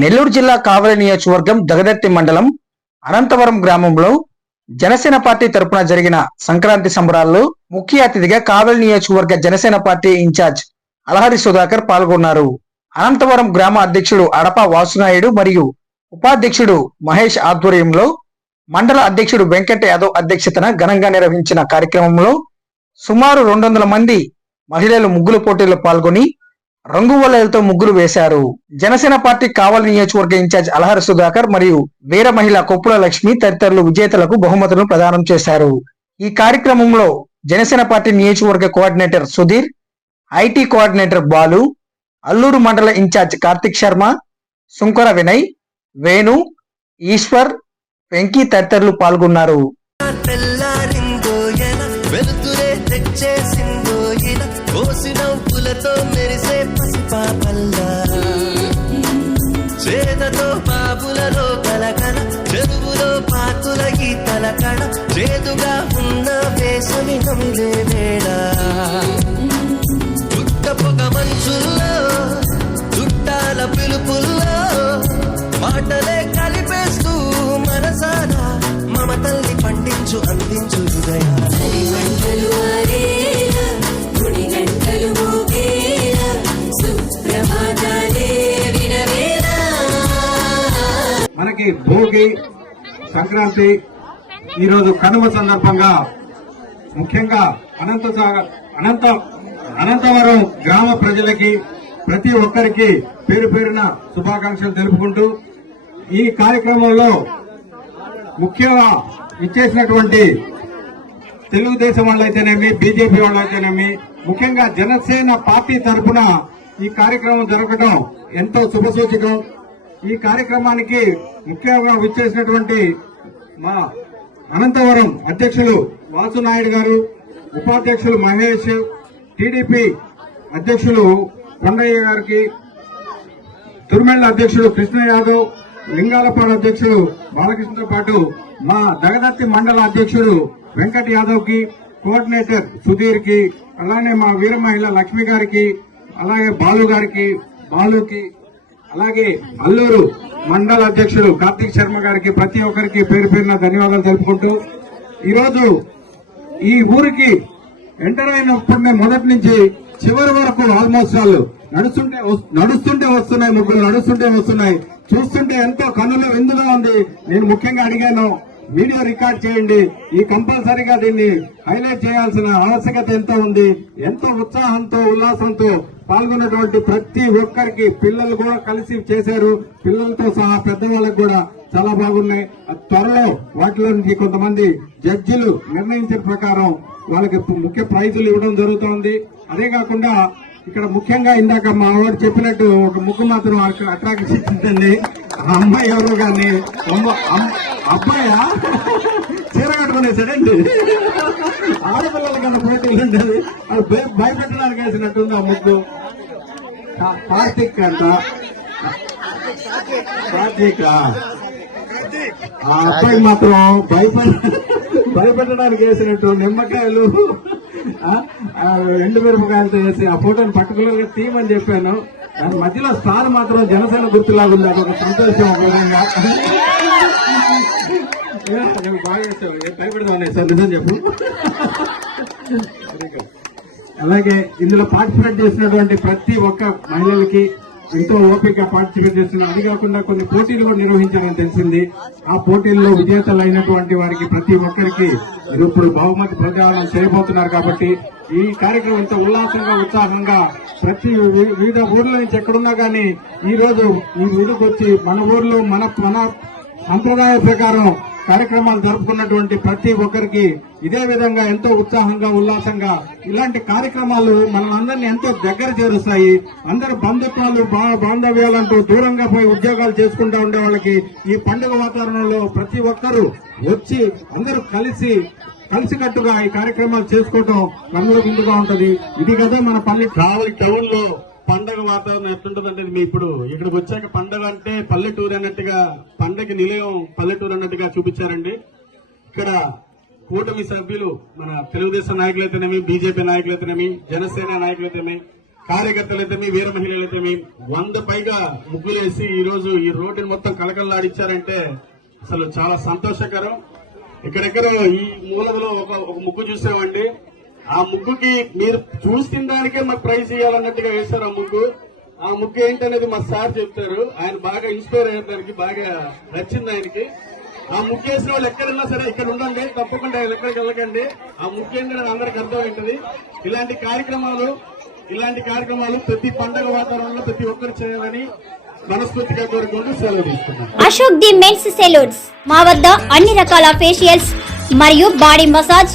నెల్లూరు జిల్లా కావలి నియోజకవర్గం దగదర్తి మండలం అనంతవరం గ్రామంలో జనసేన పార్టీ తరపున జరిగిన సంక్రాంతి సంబరాల్లో ముఖ్య అతిథిగా కావలి నియోజకవర్గ జనసేన పార్టీ ఇన్ఛార్జ్ అలహరి సుధాకర్ పాల్గొన్నారు. అనంతవరం గ్రామ అధ్యక్షుడు అడప వాసునాయుడు మరియు ఉపాధ్యక్షుడు మహేష్ ఆధ్వర్యంలో మండల అధ్యక్షుడు వెంకట యాదవ్ అధ్యక్షతన ఘనంగా నిర్వహించిన కార్యక్రమంలో సుమారు రెండు వందల మంది మహిళలు ముగ్గుల పోటీల్లో పాల్గొని రంగు వలయలతో ముగ్గులు వేశారు. జనసేన పార్టీ కావలి నియోజకవర్గ ఇన్ఛార్జ్ అలహర్ సుధాకర్ మరియు వీర మహిళ కొప్పుల లక్ష్మి తదితరులు విజేతలకు బహుమతులను ప్రదానం చేశారు. ఈ కార్యక్రమంలో జనసేన పార్టీ నియోజకవర్గ coordinator Sudheer IT coordinator Balu Alluru మండల ఇన్ఛార్జ్ కార్తిక్ శర్మ సుంకర వినయ్ వేణు ఈశ్వర్ వెంకీ తదితరులు పాల్గొన్నారు. తెచ్చేసిందో ఇలా కోసి నవ్వులతో మెరిసే పసిపాపల్లా చేదతో బాబులలో కలకల చెరువులో పాతుల గీతల కళ చేదుగా ఉన్న వేసవి నమిలే వేళ. చుట్ట పొగ మంచులు మనకి భోగి సంక్రాంతి ఈరోజు కనుమ సందర్భంగా ముఖ్యంగా అనంత అనంత అనంతవరం గ్రామ ప్రజలకి ప్రతి ఒక్కరికి పేరు పేరున శుభాకాంక్షలు తెలుపుకుంటూ ఈ కార్యక్రమంలో ముఖ్యంగా ఇచ్చేసినటువంటి తెలుగుదేశం వాళ్ళైతేనేమి బీజేపీ వాళ్ళైతేనేమి ముఖ్యంగా జనసేన పార్టీ తరఫున ఈ కార్యక్రమం జరగడం ఎంతో శుభసూచకం ఈ కార్యక్రమానికి ముఖ్యంగా విచ్చేసినటువంటి మా అనంతవరం అధ్యక్షులు వాసునాయుడు గారు ఉపాధ్యక్షులు మహేష్ టీడీపీ అధ్యక్షులు కొండయ్య గారికి తుర్మెళ్ళ అధ్యక్షుడు కృష్ణ యాదవ్ లింగాలపాడు అధ్యక్షుడు బాలకృష్ణతో పాటు మా దగదత్తి మండల అధ్యక్షుడు వెంకట్ యాదవ్కి కోఆర్డినేటర్ సుధీర్కి అలానే మా వీర మహిళ లక్ష్మి గారికి అలాగే బాలు గారికి బాలుకి అలాగే అల్లూరు మండల అధ్యక్షుడు కార్తీక్ శర్మ గారికి ప్రతి ఒక్కరికి పేరు పేరున ధన్యవాదాలు తెలుపుకుంటూ ఈరోజు ఈ ఊరికి ఎంటర్ అయినప్పటి మొదటి నుంచి చివరి వరకు ఆల్మోస్ట్ వాళ్ళు నడుస్తుంటే నడుస్తుంటే వస్తున్నాయి ముగ్గురు నడుస్తుంటే వస్తున్నాయి. చూస్తుంటే ఎంతో కనులు విందుగా ఉంది. నేను ముఖ్యంగా అడిగాను వీడియో రికార్డ్ చేయండి. ఈ కంపల్సరీగా దీన్ని హైలైట్ చేయాల్సిన ఆవశ్యకత ఎంతో ఉంది. ఎంతో ఉత్సాహంతో ఉల్లాసంతో పాల్గొన్నటువంటి ప్రతి ఒక్కరికి పిల్లలు కూడా కలిసి చేశారు. పిల్లలతో సహా పెద్దవాళ్ళకి కూడా చాలా బాగున్నాయి. త్వరలో వాటిలో నుంచి కొంతమంది జడ్జిలు నిర్ణయించిన ప్రకారం వాళ్ళకి ముఖ్య ప్రైజులు ఇవ్వడం జరుగుతోంది. అదే కాకుండా ఇక్కడ ముఖ్యంగా ఇందాక మా వాడు చెప్పినట్టు ఒక ముగ్గు మాత్రం అట్రాక్షన్ ఇచ్చిందండి ఆ అమ్మాయి ఎవరు కానీ అబ్బాయా చీర కట్టుకునేసాడండి ఆడపిల్లలకి అంత పోటీలు ఉండేది. అది భయపెట్టడానికి వేసినట్టుంది ఆ ముగ్గు. కా- కార్తీక్ అంట. కార్తీక్ ఆ అబ్బాయి మాత్రం భయపడ భయపెట్టడానికి వేసినట్టు నిమ్మకాయలు. ఎండు మిరపకాయలతో వేసి ఆ ఫోటోని పర్టికులర్గా తీయమని చెప్పాను. దాని మధ్యలో స్టార్ మాత్రం జనసేన గుర్తులాగా ఉంది అదొక సంతోషం ఒక విధంగా. బాగా చేసావు ఏ, భయపెడదామని సార్ నిజం చెప్పు అలాగే ఇందులో పార్టిసిపేట్ చేసినటువంటి ప్రతి ఒక్క మహిళలకి ఎంతో ఓపిక పార్టిసిపేట్ చేస్తున్న అది కాకుండా కొన్ని పోటీలు కూడా నిర్వహించారని తెలిసింది. ఆ పోటీల్లో విజేతలు అయినటువంటి వారికి ప్రతి ఒక్కరికి ఇప్పుడు బహుమతి ప్రదానం చేయబోతున్నారు కాబట్టి ఈ కార్యక్రమం ఎంతో ఉల్లాసంగా ఉత్సాహంగా ప్రతి వివిధ ఊర్ల నుంచి ఎక్కడున్నా కానీ ఈ రోజు ఈ ఊరికి వచ్చి మన ఊర్లో మన మన సంప్రదాయ ప్రకారం కార్యక్రమాలు జరుపుకున్నటువంటి ప్రతి ఒక్కరికి ఇదే విధంగా ఎంతో ఉత్సాహంగా ఉల్లాసంగా ఇలాంటి కార్యక్రమాలు మనందరినీ ఎంతో దగ్గర చేరుస్తాయి. అందరు బంధుత్వాలు బా- బాంధవ్యాలంటూ దూరంగా పోయి ఉద్యోగాలు చేసుకుంటూ ఉండే వాళ్ళకి ఈ పండుగ వాతావరణంలో ప్రతి ఒక్కరూ వచ్చి అందరూ కలిసి కలిసికట్టుగా ఈ కార్యక్రమాలు చేసుకోవటం కన్నుల విందుగా ఉంటది. ఇది కదా మన పల్లె ట్రావెల్ టౌన్లో పండగ వాతావరణం ఎట్లుంటదంటే మీ ఇప్పుడు ఇక్కడికి వచ్చాక పండగ అంటే పల్లెటూరు అన్నట్టుగా పండగ నిలయం పల్లెటూరు అన్నట్టుగా చూపించారండి. ఇక్కడ కూటమి సభ్యులు మన తెలుగుదేశం నాయకులైతేనేమి బీజేపీ నాయకులైతేనేమి జనసేన నాయకులైతేనేమి కార్యకర్తలైతేమి వీర మహిళలైతేమి వంద పైగా ముగ్గులేసి ఈ రోజు ఈ రోడ్డుని మొత్తం కలకల్లాడిచ్చారంటే అసలు చాలా సంతోషకరం. ఇక్కడెక్కడ ఈ మూలలో ఒక ఒక ముగ్గు చూసామండి. ఆ ముగ్గుకి మీరు చూసిన దానికే మాకు ప్రైజ్ ఇవ్వాలన్నట్టుగా వేశారు ఆ ముగ్గు. ఆ ముగ్గు ఏంటనేది మా సార్ చెప్తారు. ఆయన బాగా ఇన్స్పైర్ అయ్యారు దానికి బాగా నచ్చింది ఆయనకి. ఆ ముగ్గు వేసిన వాళ్ళు ఎక్కడున్నా సరే ఇక్కడ ఉండండి తప్పకుండా ఎక్కడికి వెళ్ళకండి. ఆ ముగ్గు ఏంటనేది అందరికి అర్థమవుతుంది ఇలాంటి కార్యక్రమాలు ఇలాంటి కార్యక్రమాలు ప్రతి పండగ వాతావరణంలో ప్రతి ఒక్కరు చేయాలని అశోక్ ది మెన్స్ సెలూన్స్. మా వద్ద అన్ని రకాల ఫేషియల్స్ మరియు బాడీ మసాజ్